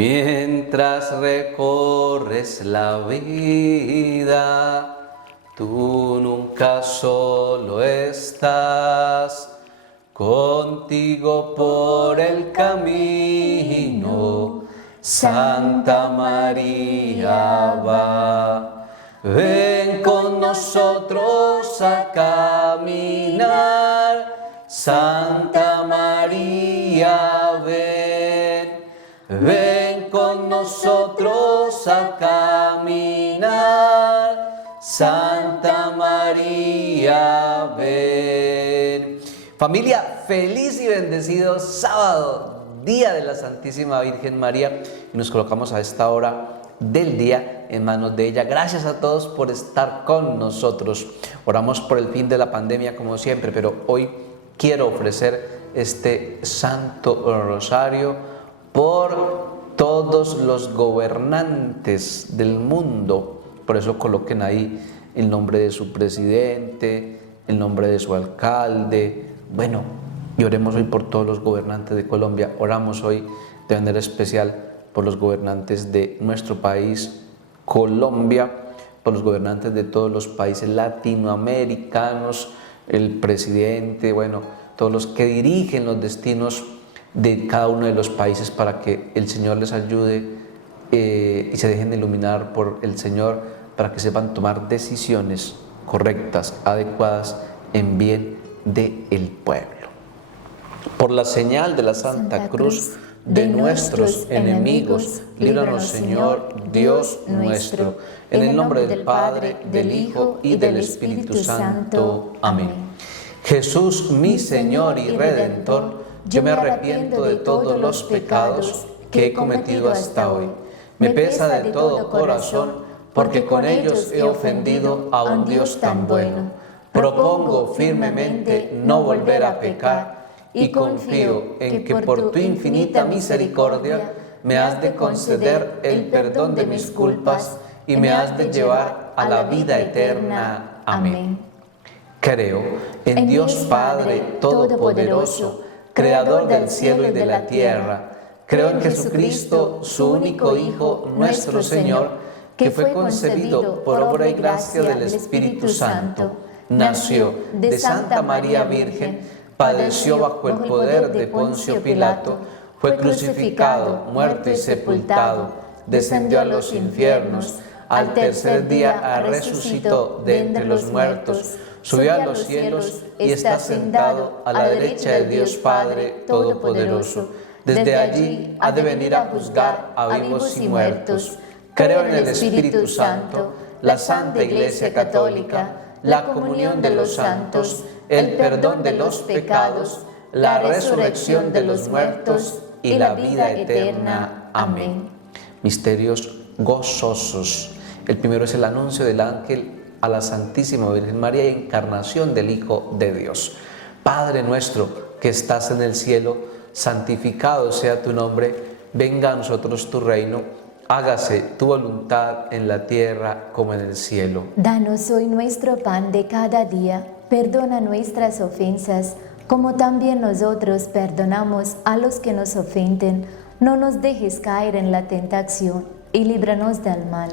Mientras recorres la vida, tú nunca solo estás, contigo por el camino, Santa María va. Ven con nosotros a caminar, Santa María, ven. Ven con nosotros a caminar, Santa María, ven. Familia, feliz y bendecido sábado, día de la Santísima Virgen María. Y nos colocamos a esta hora del día en manos de ella. Gracias a todos por estar con nosotros. Oramos por el fin de la pandemia como siempre, pero hoy quiero ofrecer este Santo Rosario por todos los gobernantes del mundo. Por eso coloquen ahí el nombre de su presidente, el nombre de su alcalde. Bueno, y oremos hoy por todos los gobernantes de Colombia. Oramos hoy de manera especial por los gobernantes de nuestro país, Colombia, por los gobernantes de todos los países latinoamericanos, el presidente, bueno, todos los que dirigen los destinos de cada uno de los países, para que el Señor les ayude y se dejen iluminar por el Señor, para que sepan tomar decisiones correctas, adecuadas, en bien del pueblo. Por la señal de la Santa Cruz de nuestros enemigos, líbranos, Señor, Dios nuestro, en el nombre del Padre, del Hijo y del Espíritu Santo. Amén. Jesús, mi Señor y Redentor, yo me arrepiento de todos los pecados que he cometido hasta hoy. Me pesa de todo corazón, porque con ellos he ofendido a un Dios tan bueno. Propongo firmemente no volver a pecar, y confío en que por tu infinita misericordia me has de conceder el perdón de mis culpas y me has de llevar a la vida eterna. Amén. Creo en Dios Padre Todopoderoso, Creador del cielo y de la tierra. Creo en Jesucristo, su único Hijo, nuestro Señor, que fue concebido por obra y gracia del Espíritu Santo. Nació de Santa María Virgen, padeció bajo el poder de Poncio Pilato, fue crucificado, muerto y sepultado, descendió a los infiernos, al tercer día resucitó de entre los muertos, subió a los cielos y está sentado a la derecha de Dios Padre Todopoderoso. Desde allí ha de venir a juzgar a vivos y muertos. Creo en el Espíritu Santo, la Santa Iglesia Católica, la comunión de los santos, el perdón de los pecados, la resurrección de los muertos y la vida eterna. Amén. Misterios gozosos. El primero es el anuncio del ángel a la Santísima Virgen María y encarnación del Hijo de Dios. Padre nuestro que estás en el cielo, santificado sea tu nombre, venga a nosotros tu reino. Hágase tu voluntad en la tierra como en el cielo. Danos hoy nuestro pan de cada día. Perdona nuestras ofensas, como también nosotros perdonamos a los que nos ofenden. No nos dejes caer en la tentación y líbranos del mal.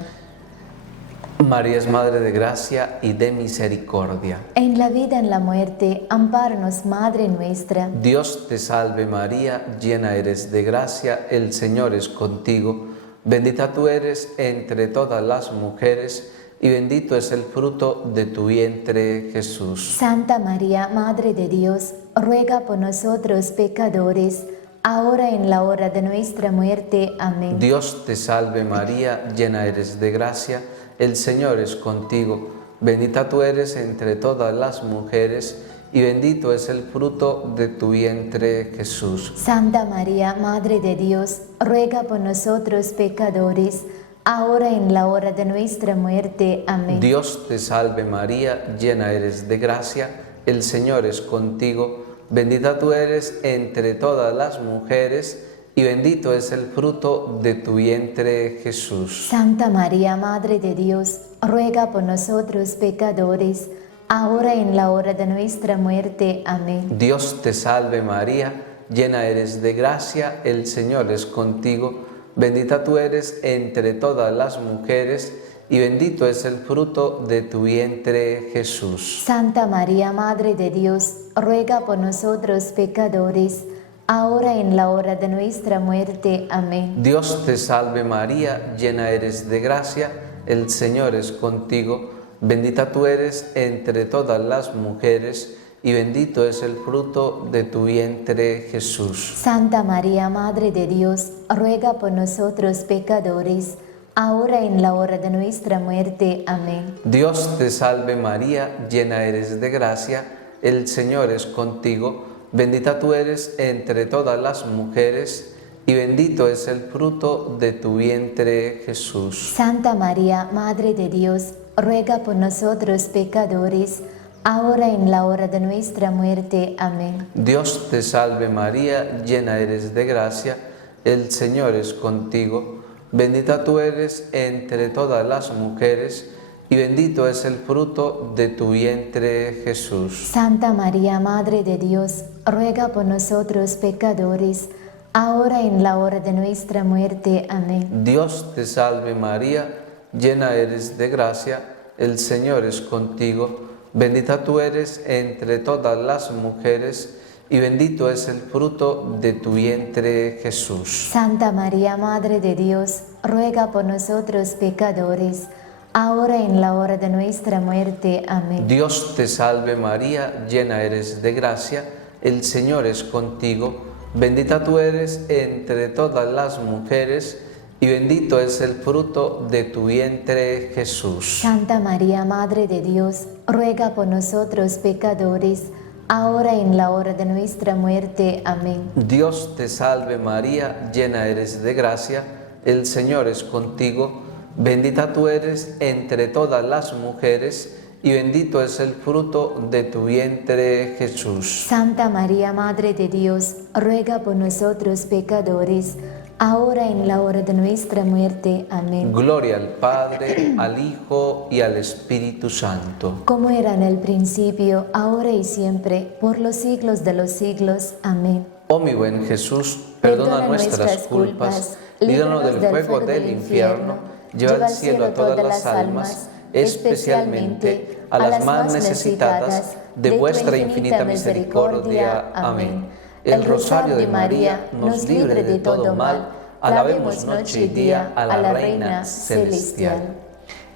María es Madre de gracia y de misericordia. En la vida y en la muerte, ampáranos, Madre nuestra. Dios te salve María, llena eres de gracia, el Señor es contigo. Bendita tú eres entre todas las mujeres, y bendito es el fruto de tu vientre, Jesús. Santa María, Madre de Dios, ruega por nosotros pecadores, ahora y en la hora de nuestra muerte. Amén. Dios te salve María, llena eres de gracia, el Señor es contigo. Bendita tú eres entre todas las mujeres, y bendito es el fruto de tu vientre, Jesús. Santa María, Madre de Dios, ruega por nosotros pecadores, ahora y en la hora de nuestra muerte. Amén. Dios te salve María, llena eres de gracia, el Señor es contigo. Bendita tú eres entre todas las mujeres, y bendito es el fruto de tu vientre, Jesús. Santa María, Madre de Dios, ruega por nosotros pecadores, ahora y en la hora de nuestra muerte. Amén. Dios te salve María, llena eres de gracia, el Señor es contigo. bendita tú eres entre todas las mujeres, y bendito es el fruto de tu vientre, Jesús. Santa María, Madre de Dios, ruega por nosotros pecadores, ahora y en la hora de nuestra muerte. Amén. Dios te salve María, llena eres de gracia, el Señor es contigo, bendita tú eres entre todas las mujeres, y bendito es el fruto de tu vientre, Jesús. Santa María, Madre de Dios, ruega por nosotros pecadores, ahora y en la hora de nuestra muerte. Amén. Dios te salve María, llena eres de gracia, el Señor es contigo, bendita tú eres entre todas las mujeres, y bendito es el fruto de tu vientre, Jesús. Santa María, Madre de Dios, ruega por nosotros pecadores, ahora y en la hora de nuestra muerte. Amén. Dios te salve María, llena eres de gracia, el Señor es contigo, bendita tú eres entre todas las mujeres, y bendito es el fruto de tu vientre, Jesús. Santa María, Madre de Dios, ruega por nosotros pecadores, ahora y en la hora de nuestra muerte. Amén. Dios te salve María, llena eres de gracia, el Señor es contigo, bendita tú eres entre todas las mujeres, y bendito es el fruto de tu vientre, Jesús. Santa María, Madre de Dios, ruega por nosotros pecadores, ahora y en la hora de nuestra muerte. Amén. Dios te salve María, llena eres de gracia, el Señor es contigo, bendita tú eres entre todas las mujeres, y bendito es el fruto de tu vientre, Jesús. Santa María, Madre de Dios, ruega por nosotros pecadores, ahora y en la hora de nuestra muerte. Amén. Dios te salve María, llena eres de gracia, el Señor es contigo, bendita tú eres entre todas las mujeres, y bendito es el fruto de tu vientre, Jesús. Santa María, Madre de Dios, ruega por nosotros pecadores, ahora y en la hora de nuestra muerte. Amén. Gloria al Padre, al Hijo y al Espíritu Santo. Como era en el principio, ahora y siempre, por los siglos de los siglos. Amén. Oh mi buen Jesús, perdona nuestras culpas, líbranos del fuego del infierno, lleva al cielo a todas las almas, especialmente a las más necesitadas de vuestra infinita misericordia. Amén. El rosario de María nos libre de todo mal. Alabemos noche y día a la Reina Celestial.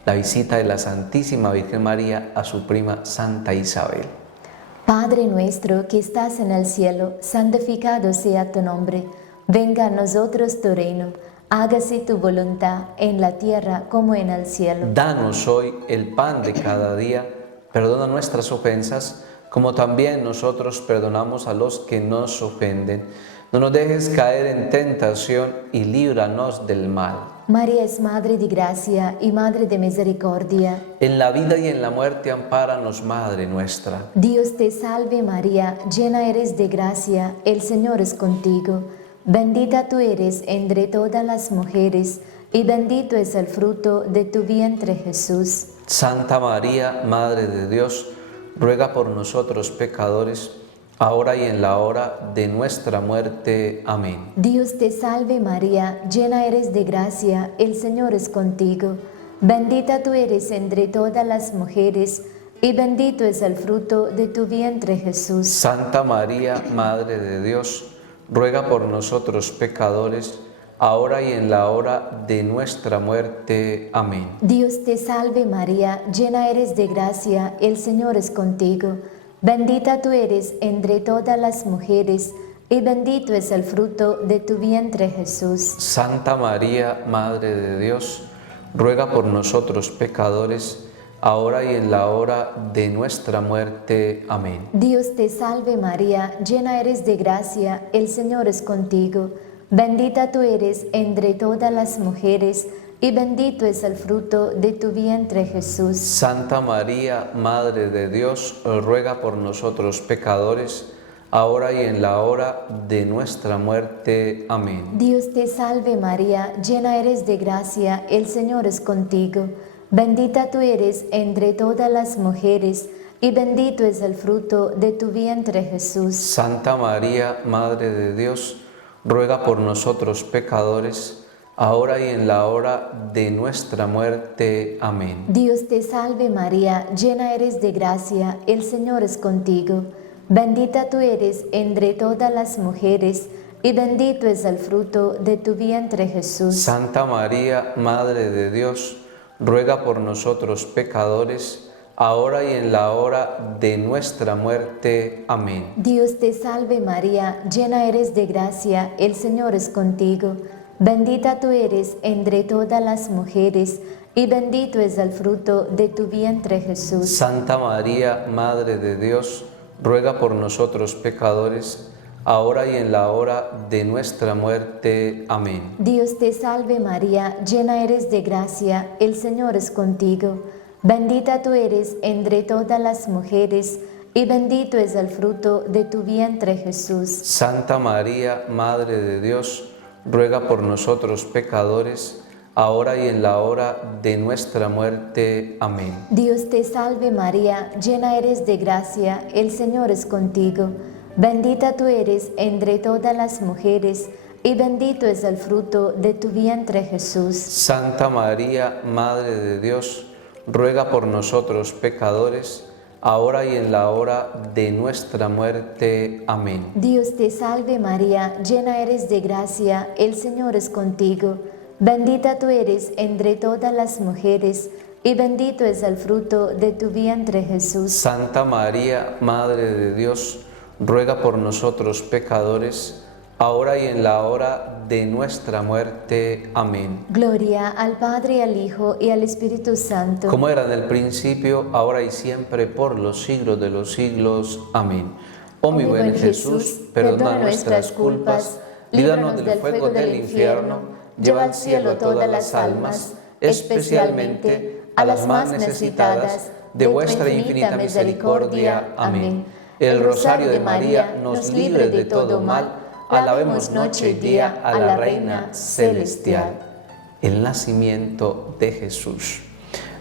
La visita de la Santísima Virgen María a su prima Santa Isabel. Padre nuestro que estás en el cielo, santificado sea tu nombre. Venga a nosotros tu reino. Hágase tu voluntad en la tierra como en el cielo. Danos hoy el pan de cada día. Perdona nuestras ofensas, como también nosotros perdonamos a los que nos ofenden. No nos dejes caer en tentación y líbranos del mal. María es Madre de Gracia y Madre de Misericordia. En la vida y en la muerte ampáranos, Madre nuestra. Dios te salve María, llena eres de gracia, el Señor es contigo. Bendita tú eres entre todas las mujeres, y bendito es el fruto de tu vientre, Jesús. Santa María, Madre de Dios, ruega por nosotros pecadores, ahora y en la hora de nuestra muerte. Amén. Dios te salve María, llena eres de gracia, el Señor es contigo. Bendita tú eres entre todas las mujeres, y bendito es el fruto de tu vientre, Jesús. Santa María, Madre de Dios, ruega por nosotros pecadores, ahora y en la hora de nuestra muerte. Amén. Dios te salve María, llena eres de gracia, el Señor es contigo. Bendita tú eres entre todas las mujeres, y bendito es el fruto de tu vientre, Jesús. Santa María, Madre de Dios, ruega por nosotros pecadores, ahora y en la hora de nuestra muerte. Amén. Dios te salve María, llena eres de gracia, el Señor es contigo. Bendita tú eres entre todas las mujeres, y bendito es el fruto de tu vientre, Jesús. Santa María, Madre de Dios, ruega por nosotros pecadores, ahora y en la hora de nuestra muerte. Amén. Dios te salve María, llena eres de gracia, el Señor es contigo. Bendita tú eres entre todas las mujeres, y bendito es el fruto de tu vientre, Jesús. Santa María, Madre de Dios, ruega por nosotros pecadores, ahora y en la hora de nuestra muerte. Amén. Dios te salve María, llena eres de gracia, el Señor es contigo. Bendita tú eres entre todas las mujeres, y bendito es el fruto de tu vientre Jesús. Santa María, Madre de Dios, ruega por nosotros pecadores, ahora y en la hora de nuestra muerte. Amén. Dios te salve María, llena eres de gracia, el Señor es contigo. Bendita tú eres entre todas las mujeres, y bendito es el fruto de tu vientre Jesús. Santa María, Madre de Dios, ruega por nosotros pecadores, ahora y en la hora de nuestra muerte. Amén. Dios te salve María, llena eres de gracia, el Señor es contigo. Bendita tú eres entre todas las mujeres, y bendito es el fruto de tu vientre Jesús. Santa María, Madre de Dios, ruega por nosotros pecadores, ahora y en la hora de nuestra muerte. Amén. Dios te salve María, llena eres de gracia, el Señor es contigo. Bendita tú eres entre todas las mujeres, y bendito es el fruto de tu vientre Jesús. Santa María, Madre de Dios, ruega por nosotros pecadores, ahora y en la hora de nuestra muerte. Amén. Dios te salve María, llena eres de gracia, el Señor es contigo. Bendita tú eres entre todas las mujeres, y bendito es el fruto de tu vientre Jesús. Santa María, Madre de Dios, ruega por nosotros pecadores, ahora y en la hora de nuestra muerte. Amén. Gloria al Padre, al Hijo y al Espíritu Santo. Como era en el principio, ahora y siempre, por los siglos de los siglos. Amén. Oh mi buen Jesús, perdona nuestras culpas, líbranos del fuego del infierno, lleva al cielo todas las almas, especialmente a las más necesitadas de vuestra infinita misericordia. Amén. El rosario de María nos libre de todo mal. Alabemos noche y día a la Reina Celestial. El nacimiento de Jesús.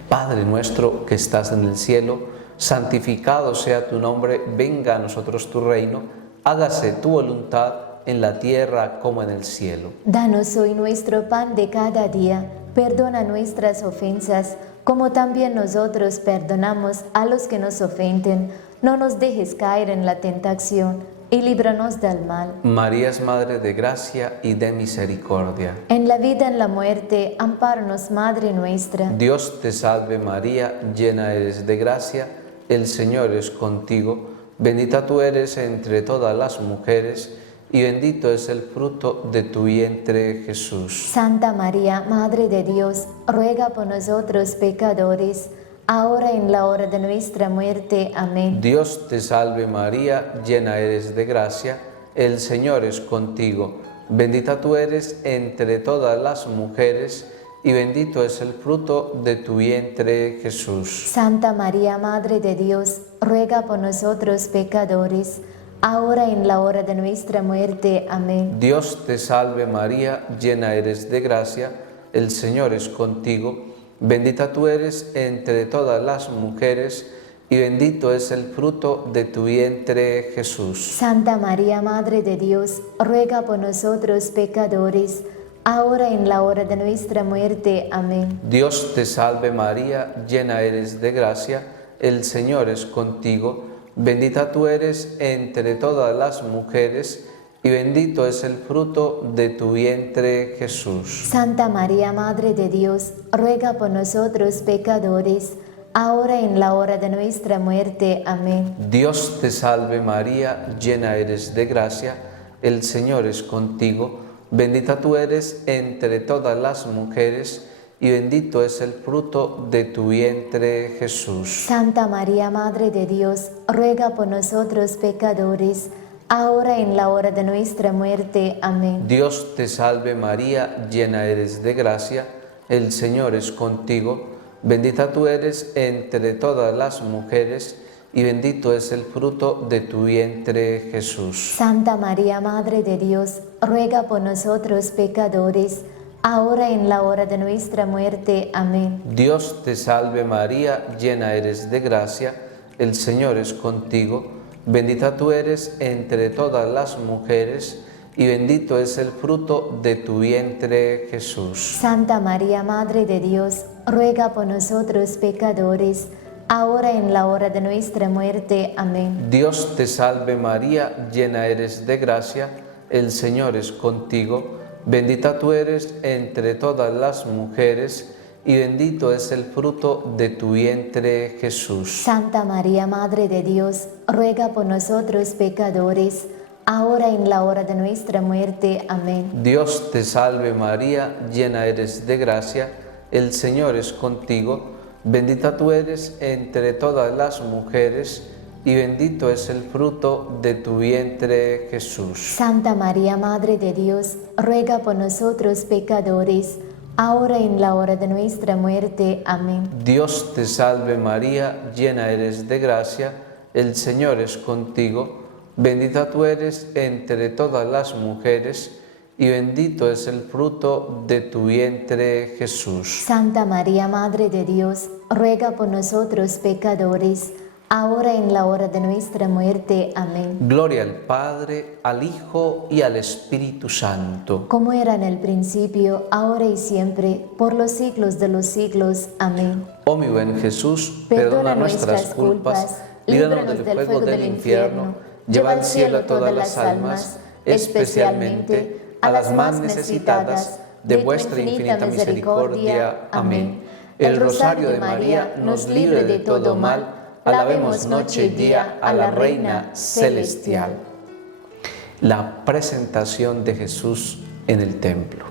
Padre nuestro que estás en el cielo, santificado sea tu nombre, venga a nosotros tu reino, hágase tu voluntad en la tierra como en el cielo. Danos hoy nuestro pan de cada día, perdona nuestras ofensas, como también nosotros perdonamos a los que nos ofenden. No nos dejes caer en la tentación, y líbranos del mal. María es Madre de gracia y de misericordia. En la vida, en la muerte, ampáranos, Madre nuestra. Dios te salve María, llena eres de gracia, el Señor es contigo, bendita tú eres entre todas las mujeres, y bendito es el fruto de tu vientre Jesús. Santa María, Madre de Dios, ruega por nosotros pecadores, ahora y en la hora de nuestra muerte. Amén. Dios te salve María, llena eres de gracia, el Señor es contigo, bendita tú eres entre todas las mujeres, y bendito es el fruto de tu vientre Jesús. Santa María, Madre de Dios, ruega por nosotros pecadores, ahora y en la hora de nuestra muerte. Amén. Dios te salve María, llena eres de gracia, el Señor es contigo, bendita tú eres entre todas las mujeres, y bendito es el fruto de tu vientre Jesús. Santa María, Madre de Dios, ruega por nosotros pecadores, ahora y en la hora de nuestra muerte. Amén. Dios te salve María, llena eres de gracia, el Señor es contigo, bendita tú eres entre todas las mujeres, y bendito es el fruto de tu vientre Jesús. Santa María, Madre de Dios, ruega por nosotros pecadores, ahora y en la hora de nuestra muerte. Amén. Dios te salve María, llena eres de gracia, el Señor es contigo, bendita tú eres entre todas las mujeres, y bendito es el fruto de tu vientre Jesús. Santa María, Madre de Dios, ruega por nosotros pecadores, ahora y en la hora de nuestra muerte. Amén. Dios te salve María, llena eres de gracia, el Señor es contigo, bendita tú eres entre todas las mujeres, y bendito es el fruto de tu vientre Jesús. Santa María, Madre de Dios, ruega por nosotros pecadores, ahora y en la hora de nuestra muerte. Amén. Dios te salve María, llena eres de gracia, el Señor es contigo, bendita tú eres entre todas las mujeres, y bendito es el fruto de tu vientre, Jesús. Santa María, Madre de Dios, ruega por nosotros pecadores, ahora y en la hora de nuestra muerte. Amén. Dios te salve María, llena eres de gracia, el Señor es contigo, bendita tú eres entre todas las mujeres, y bendito es el fruto de tu vientre, Jesús. Santa María, Madre de Dios, ruega por nosotros pecadores, ahora y en la hora de nuestra muerte. Amén. Dios te salve María, llena eres de gracia, el Señor es contigo, bendita tú eres entre todas las mujeres, y bendito es el fruto de tu vientre, Jesús. Santa María, Madre de Dios, ruega por nosotros pecadores, ahora y en la hora de nuestra muerte. Amén. Dios te salve María, llena eres de gracia, el Señor es contigo, bendita tú eres entre todas las mujeres, y bendito es el fruto de tu vientre, Jesús. Santa María, Madre de Dios, ruega por nosotros pecadores, ahora y en la hora de nuestra muerte. Amén. Gloria al Padre, al Hijo y al Espíritu Santo. Como era en el principio, ahora y siempre, por los siglos de los siglos. Amén. Oh mi buen Jesús, perdona nuestras culpas, líbranos del fuego del infierno, lleva al cielo todas las almas, especialmente a las más necesitadas de vuestra infinita misericordia. Amén. El rosario de María nos libre de todo mal. Alabemos noche y día a la Reina Celestial. La presentación de Jesús en el templo.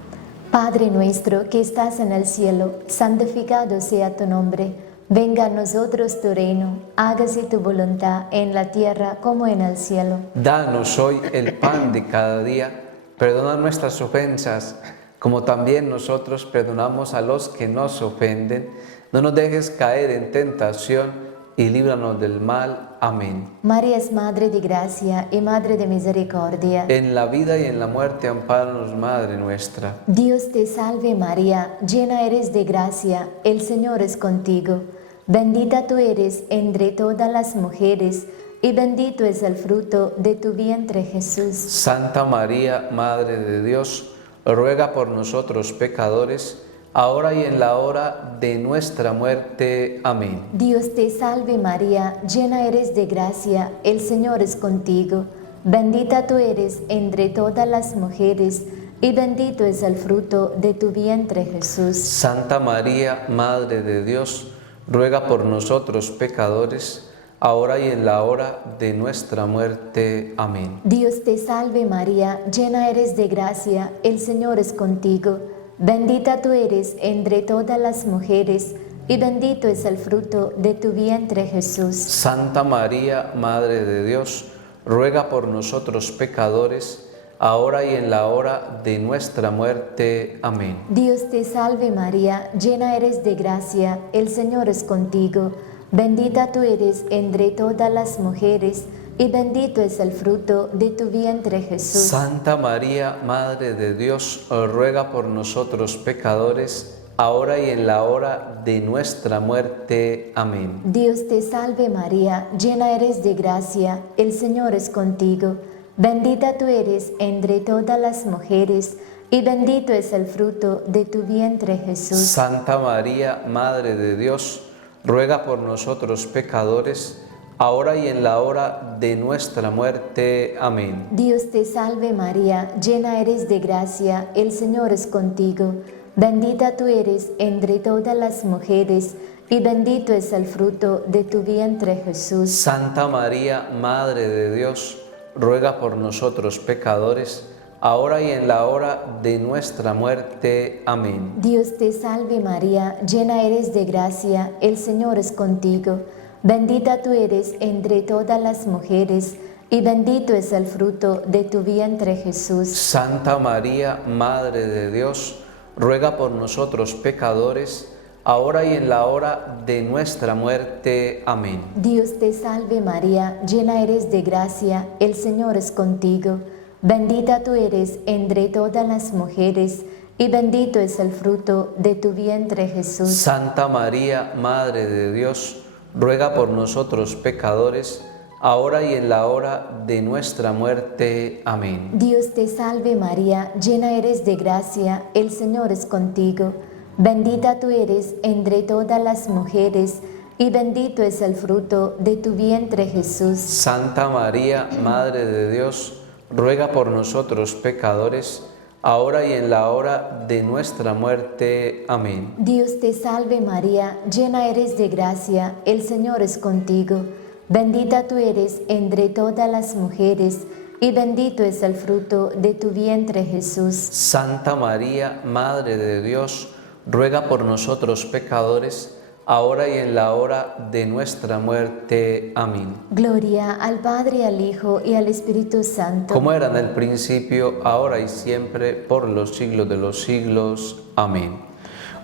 Padre nuestro que estás en el cielo, santificado sea tu nombre. Venga a nosotros tu reino, hágase tu voluntad en la tierra como en el cielo. Danos hoy el pan de cada día, perdona nuestras ofensas, como también nosotros perdonamos a los que nos ofenden. No nos dejes caer en tentación y líbranos del mal. Amén. María es Madre de Gracia y Madre de Misericordia. En la vida y en la muerte, ampáranos, Madre nuestra. Dios te salve María, llena eres de gracia, el Señor es contigo. Bendita tú eres entre todas las mujeres, y bendito es el fruto de tu vientre, Jesús. Santa María, Madre de Dios, ruega por nosotros pecadores, ahora y en la hora de nuestra muerte. Amén. Dios te salve María, llena eres de gracia, el Señor es contigo. Bendita tú eres entre todas las mujeres, y bendito es el fruto de tu vientre, Jesús. Santa María, Madre de Dios, ruega por nosotros pecadores, ahora y en la hora de nuestra muerte. Amén. Dios te salve María, llena eres de gracia, el Señor es contigo. Bendita tú eres entre todas las mujeres, y bendito es el fruto de tu vientre, Jesús. Santa María, Madre de Dios, ruega por nosotros pecadores, ahora y en la hora de nuestra muerte. Amén. Dios te salve María, llena eres de gracia, el Señor es contigo. Bendita tú eres entre todas las mujeres, y bendito es el fruto de tu vientre, Jesús. Santa María, Madre de Dios, ruega por nosotros pecadores, ahora y en la hora de nuestra muerte. Amén. Dios te salve María, llena eres de gracia, el Señor es contigo. Bendita tú eres entre todas las mujeres, y bendito es el fruto de tu vientre, Jesús. Santa María, Madre de Dios, ruega por nosotros pecadores, ahora y en la hora de nuestra muerte. Amén. Dios te salve María, llena eres de gracia, el Señor es contigo. Bendita tú eres entre todas las mujeres, y bendito es el fruto de tu vientre, Jesús. Santa María, Madre de Dios, ruega por nosotros pecadores, ahora y en la hora de nuestra muerte. Amén. Dios te salve María, llena eres de gracia, el Señor es contigo. Bendita tú eres entre todas las mujeres, y bendito es el fruto de tu vientre, Jesús. Santa María, Madre de Dios, ruega por nosotros pecadores, ahora y en la hora de nuestra muerte. Amén. Dios te salve María, llena eres de gracia, el Señor es contigo. Bendita tú eres entre todas las mujeres, y bendito es el fruto de tu vientre, Jesús. Santa María, Madre de Dios, ruega por nosotros pecadores, ahora y en la hora de nuestra muerte. Amén. Dios te salve María, llena eres de gracia, el Señor es contigo. Bendita tú eres entre todas las mujeres, y bendito es el fruto de tu vientre Jesús. Santa María, Madre de Dios, ruega por nosotros pecadores, ahora y en la hora de nuestra muerte. Amén. Dios te salve María, llena eres de gracia, el Señor es contigo. Bendita tú eres entre todas las mujeres, y bendito es el fruto de tu vientre Jesús. Santa María, Madre de Dios, ruega por nosotros pecadores, ahora y en la hora de nuestra muerte. Amén. Gloria al Padre, al Hijo y al Espíritu Santo. Como era en el principio, ahora y siempre, por los siglos de los siglos. Amén.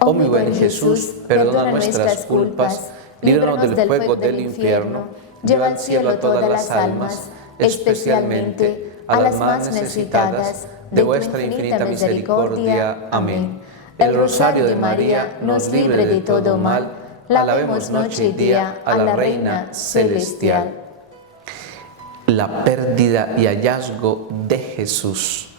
Oh mi buen Jesús, perdona nuestras culpas, líbranos del fuego del infierno, lleva al cielo todas las almas, especialmente a las más necesitadas de vuestra infinita misericordia. Amén. El rosario de María nos libre de todo mal. Alabemos noche y día a la Reina Celestial. La pérdida y hallazgo de Jesús.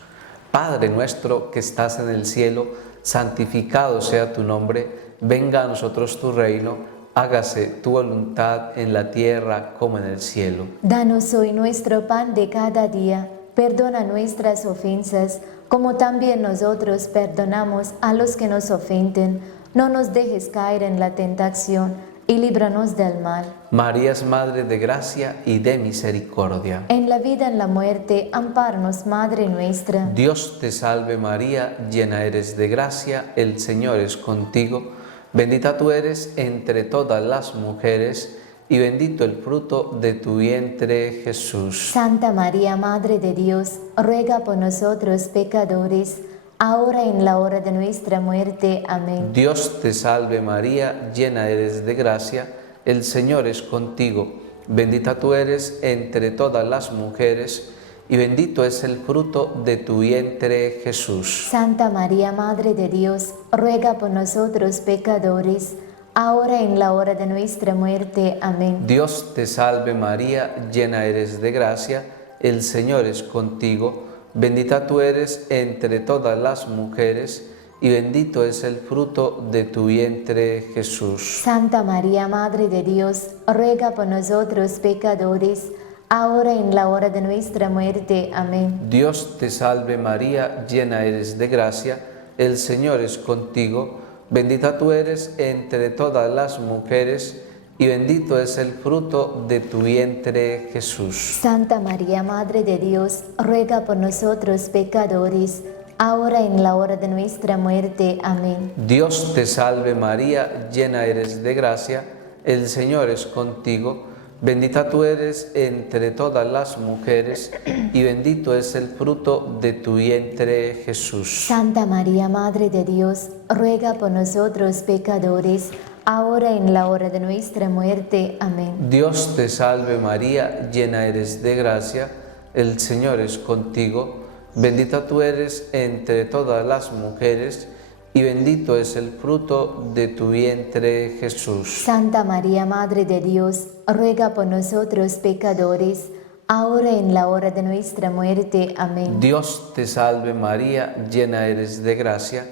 Padre nuestro que estás en el cielo, santificado sea tu nombre, venga a nosotros tu reino, hágase tu voluntad en la tierra como en el cielo. Danos hoy nuestro pan de cada día, perdona nuestras ofensas, como también nosotros perdonamos a los que nos ofenden. No nos dejes caer en la tentación y líbranos del mal. María es Madre de gracia y de misericordia. En la vida, en la muerte, ampáranos, Madre nuestra. Dios te salve María, llena eres de gracia, el Señor es contigo. Bendita tú eres entre todas las mujeres, y bendito el fruto de tu vientre, Jesús. Santa María, Madre de Dios, ruega por nosotros pecadores, ahora y en la hora de nuestra muerte. Amén. Dios te salve María, llena eres de gracia, el Señor es contigo. Bendita tú eres entre todas las mujeres, y bendito es el fruto de tu vientre, Jesús. Santa María, Madre de Dios, ruega por nosotros pecadores, ahora y en la hora de nuestra muerte. Amén. Dios te salve María, llena eres de gracia, el Señor es contigo. Bendita tú eres entre todas las mujeres, y bendito es el fruto de tu vientre, Jesús. Santa María, Madre de Dios, ruega por nosotros pecadores, ahora y en la hora de nuestra muerte. Amén. Dios te salve María, llena eres de gracia, el Señor es contigo. Bendita tú eres entre todas las mujeres, y bendito es el fruto de tu vientre, Jesús. Santa María, Madre de Dios, ruega por nosotros pecadores, ahora y en la hora de nuestra muerte. Amén. Dios te salve María, llena eres de gracia, el Señor es contigo. Bendita tú eres entre todas las mujeres, y bendito es el fruto de tu vientre, Jesús. Santa María, Madre de Dios, ruega por nosotros pecadores, ahora y en la hora de nuestra muerte. Amén. Dios te salve María, llena eres de gracia, el Señor es contigo. Bendita tú eres entre todas las mujeres, y bendito es el fruto de tu vientre, Jesús. Santa María, Madre de Dios, ruega por nosotros pecadores, ahora y en la hora de nuestra muerte. Amén. Dios te salve María, llena eres de gracia,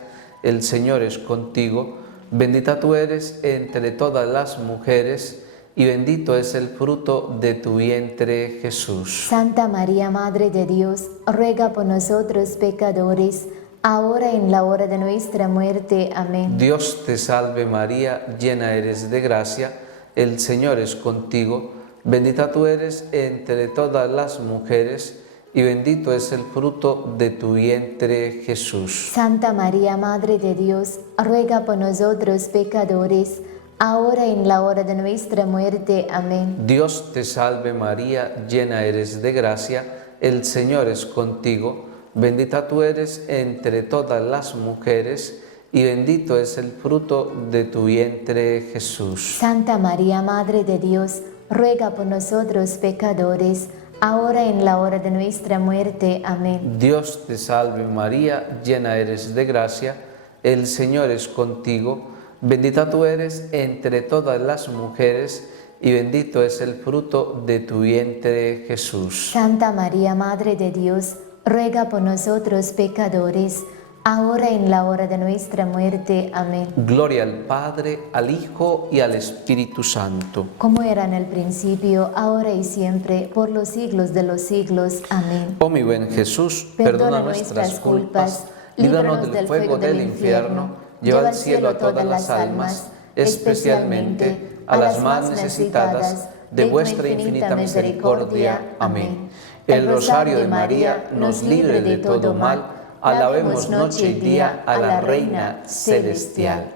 el Señor es contigo. Bendita tú eres entre todas las mujeres, y bendito es el fruto de tu vientre, Jesús. Santa María, Madre de Dios, ruega por nosotros pecadores, ahora y en la hora de nuestra muerte. Amén. Dios te salve María, llena eres de gracia, el Señor es contigo. Bendita tú eres entre todas las mujeres, y bendito es el fruto de tu vientre, Jesús. Santa María, Madre de Dios, ruega por nosotros pecadores, ahora y en la hora de nuestra muerte. Amén. Dios te salve María, llena eres de gracia, el Señor es contigo. Bendita tú eres entre todas las mujeres, y bendito es el fruto de tu vientre, Jesús. Santa María, Madre de Dios, ruega por nosotros pecadores, ahora y en la hora de nuestra muerte. Amén. Dios te salve María, llena eres de gracia, el Señor es contigo. Bendita tú eres entre todas las mujeres, y bendito es el fruto de tu vientre, Jesús. Santa María, Madre de Dios, ruega por nosotros pecadores, ahora y en la hora de nuestra muerte. Amén. Gloria al Padre, al Hijo y al Espíritu Santo. Como era en el principio, ahora y siempre, por los siglos de los siglos. Amén. Oh mi buen Jesús, perdona nuestras culpas, líbranos del fuego del infierno, lleva al cielo a todas las almas, especialmente a las más necesitadas de vuestra infinita misericordia. Amén. El rosario de María nos libre de todo mal. Alabemos noche y día a la Reina Celestial.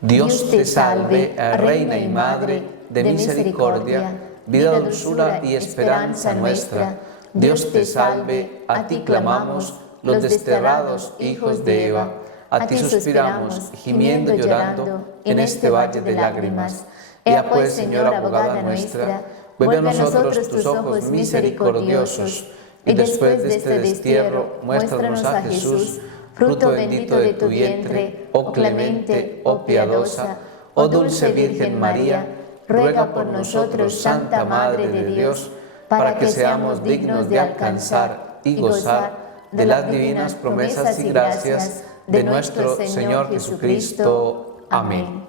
Dios te salve, Reina y Madre de misericordia, vida, dulzura y esperanza nuestra. Dios te salve, a ti clamamos, los desterrados hijos de Eva. A ti suspiramos, gimiendo y llorando, en este valle de lágrimas. Ea pues, Señora abogada nuestra, vuelve a nosotros tus ojos misericordiosos, y después de este destierro, muéstranos a Jesús, fruto bendito de tu vientre, oh clemente, oh piadosa, oh dulce Virgen María, ruega por nosotros, Santa Madre de Dios, para que seamos dignos de alcanzar y gozar de las divinas promesas y gracias de nuestro Señor Jesucristo. Amén.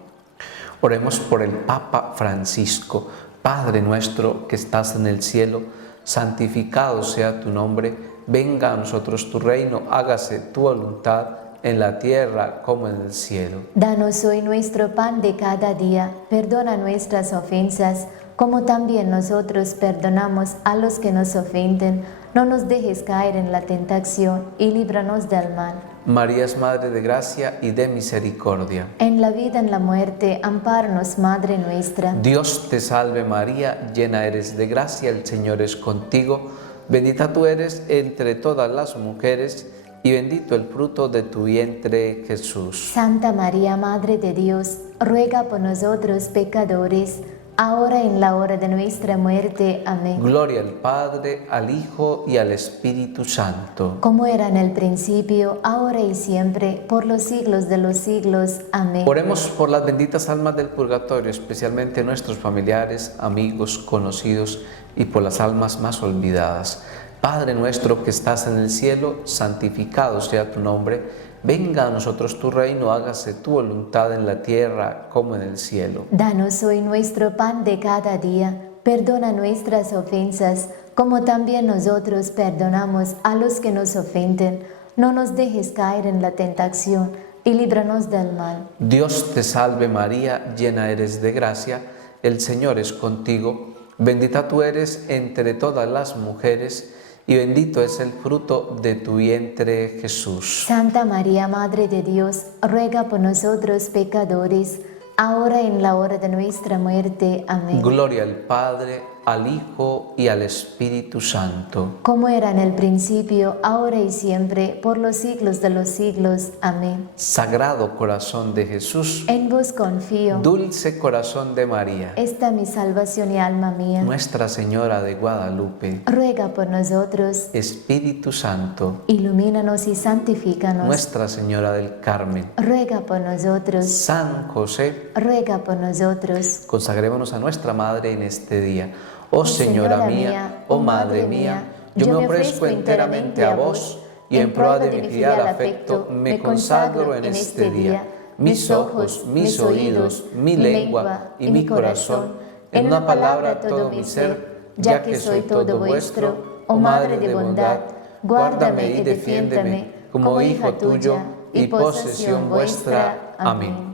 Oremos por el Papa Francisco. Padre nuestro que estás en el cielo, santificado sea tu nombre, venga a nosotros tu reino, hágase tu voluntad en la tierra como en el cielo. Danos hoy nuestro pan de cada día, perdona nuestras ofensas, como también nosotros perdonamos a los que nos ofenden. No nos dejes caer en la tentación y líbranos del mal. María es Madre de gracia y de misericordia. En la vida, en la muerte, ampáranos, Madre nuestra. Dios te salve María, llena eres de gracia, el Señor es contigo. Bendita tú eres entre todas las mujeres, y bendito el fruto de tu vientre, Jesús. Santa María, Madre de Dios, ruega por nosotros pecadores, ahora y en la hora de nuestra muerte. Amén. Gloria al Padre, al Hijo y al Espíritu Santo. Como era en el principio, ahora y siempre, por los siglos de los siglos. Amén. Oremos por las benditas almas del purgatorio, especialmente nuestros familiares, amigos, conocidos y por las almas más olvidadas. Padre nuestro que estás en el cielo, santificado sea tu nombre. Venga a nosotros tu reino, hágase tu voluntad en la tierra como en el cielo. Danos hoy nuestro pan de cada día. Perdona nuestras ofensas, como también nosotros perdonamos a los que nos ofenden. No nos dejes caer en la tentación y líbranos del mal. Dios te salve María, llena eres de gracia, el Señor es contigo. Bendita tú eres entre todas las mujeres, y bendito es el fruto de tu vientre, Jesús. Santa María, Madre de Dios, ruega por nosotros pecadores, ahora y en la hora de nuestra muerte. Amén. Gloria al Padre, al Hijo y al Espíritu Santo. Como era en el principio, ahora y siempre, por los siglos de los siglos. Amén. Sagrado corazón de Jesús, En vos confío. dulce corazón de María, Esta mi salvación y alma mía. Nuestra Señora de Guadalupe, Ruega por nosotros. Espíritu Santo, Ilumínanos y santifícanos. Nuestra Señora del Carmen, Ruega por nosotros. San José, Ruega por nosotros. consagrémonos a nuestra Madre en este día. Oh Señora mía, oh Madre mía, yo me ofrezco enteramente a vos, y en prueba de mi fiel afecto me consagro en este día mis ojos, mis oídos, mi lengua y mi corazón, en una palabra todo mi ser, ya que soy todo vuestro, oh Madre de bondad, guárdame y defiéndeme como hijo tuyo y posesión vuestra. Amén.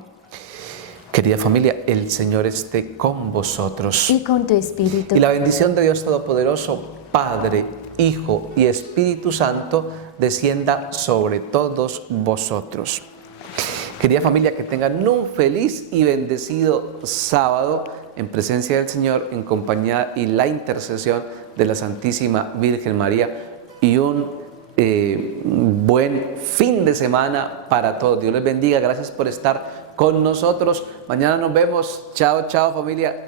Querida familia, el Señor esté con vosotros. Y con tu espíritu. Y la bendición de Dios Todopoderoso, Padre, Hijo y Espíritu Santo, descienda sobre todos vosotros. Querida familia, que tengan un feliz y bendecido sábado en presencia del Señor, en compañía y la intercesión de la Santísima Virgen María, y un buen fin de semana para todos. Dios les bendiga, gracias por estar con nosotros. Mañana nos vemos. Chao, chao familia.